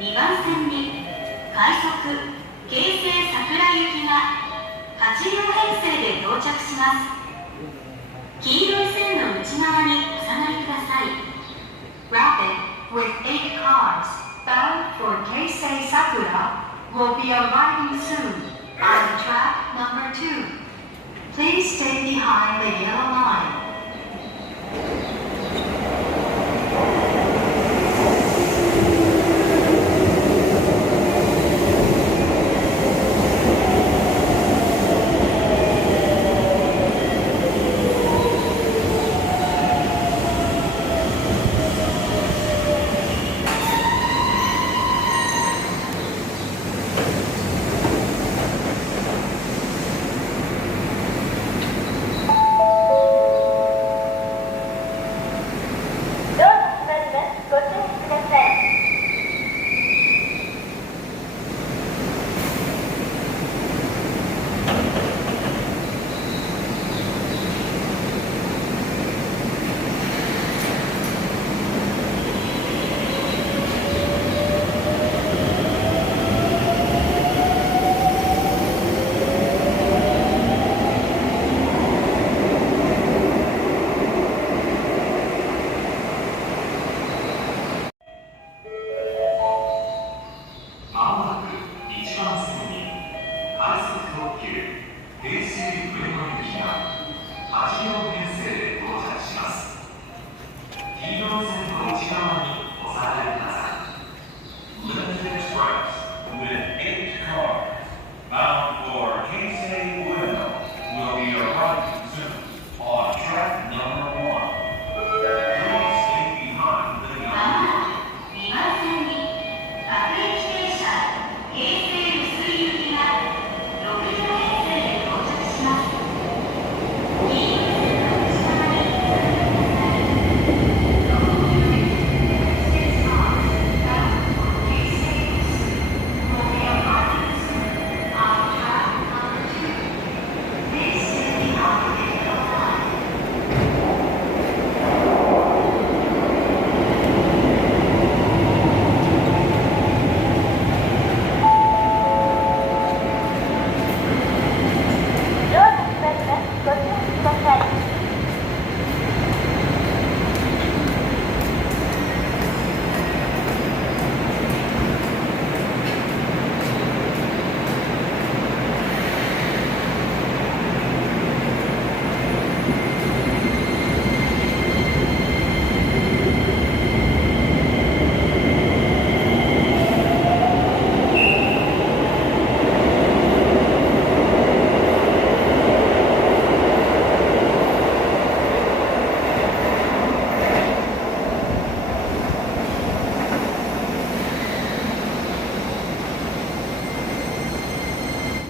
2番線に快速京成桜行きが8両編成で到着します。黄色い線の内側にお下がりください。 Rapid with 8 cars bound for Keisei Sakura will be arriving soon on track number 2. Please stay behind the yellow line. 8両編成で到着します。黄色い線